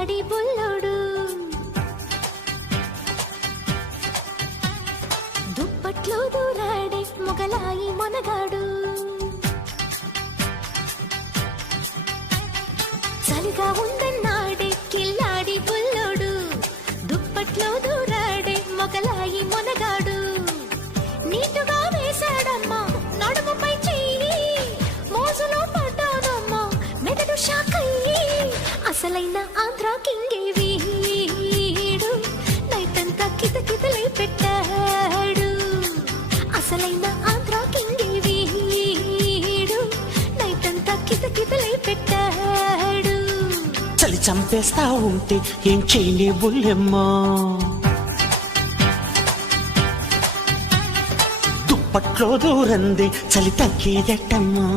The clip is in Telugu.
కిల్లాడి బుల్లోడు దుప్పట్లో దూరాడే మొగలాయి మనగాడు చలిగా ఉందన్నాడే కిల్లాడి బుల్లోడు దుప్పట్లో దూరాడే మొగలాయి మనగాడు నీటుగా వేశాడమ్మా నడుముపై చెయ్యి మోజులో పడ్డాడమ్మా మెదడు షాకయ్యి అసలైన ఆంధ్ర కింగే వీడు నైటంతా కితకితలై పెట్టాడు అసలైన ఆంధ్ర కింగే వీడు నైటంతా కితకితలై పెట్టాడు చలి చంపేస్తా ఉంటే ఏం చేయలే బుల్లెమ్మా దుప్పట్లో దూరంది చలి తగ్గేదట్టమ్మా